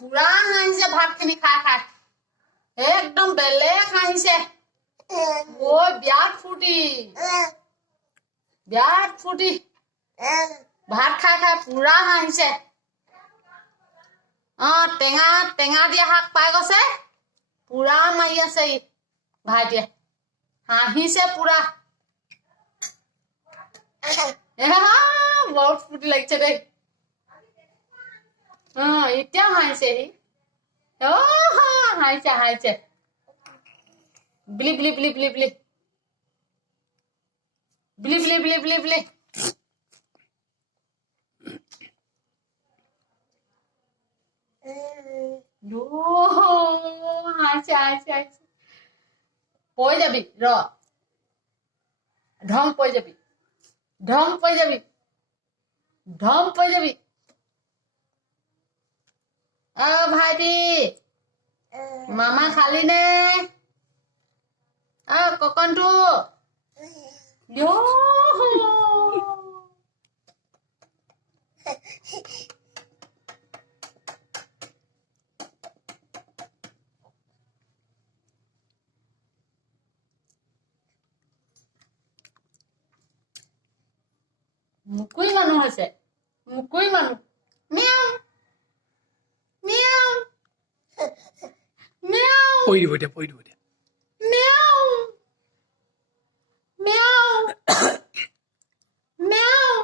পুৰা হাঁহিছে ভাতখিনি খাই খাই একদম বেলেগ হাঁহিছে ঐ বিৰাট ফূৰ্তি ভাত খাই খাই পুৰা হাঁহিছে টেঙা দিয়া শাক পাই গৈছে পুৰা মাৰি আছে ই ভাইটিয়ে হাঁহিছে পুৰা বৰ ফূৰ্তি লাগিছে দেই এতিয়া হাঁহিছে সি হাঁহিছে বিলি বিলি বিলি বিলি বিলি বিলি বিলি বিলি বিলি বিলি হাঁহিছে পৰি যাবি ঢং পৰি যাবি ভাইটি মামা খালি নে ককনটো মুকুৰি মানুহ হৈছে মিয়াও মিয়াও মিয়াও পৰি দিব এতিয়া মিয়াও মিয়াও মিয়াও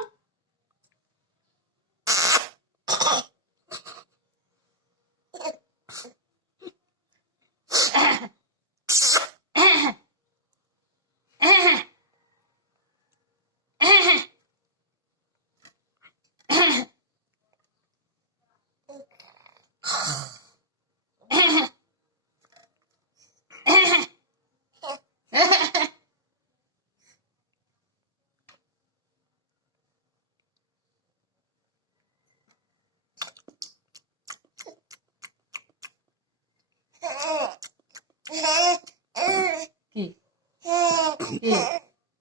কি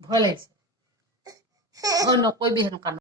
ভয় লাগিছে নকৰিবি হেনো কাম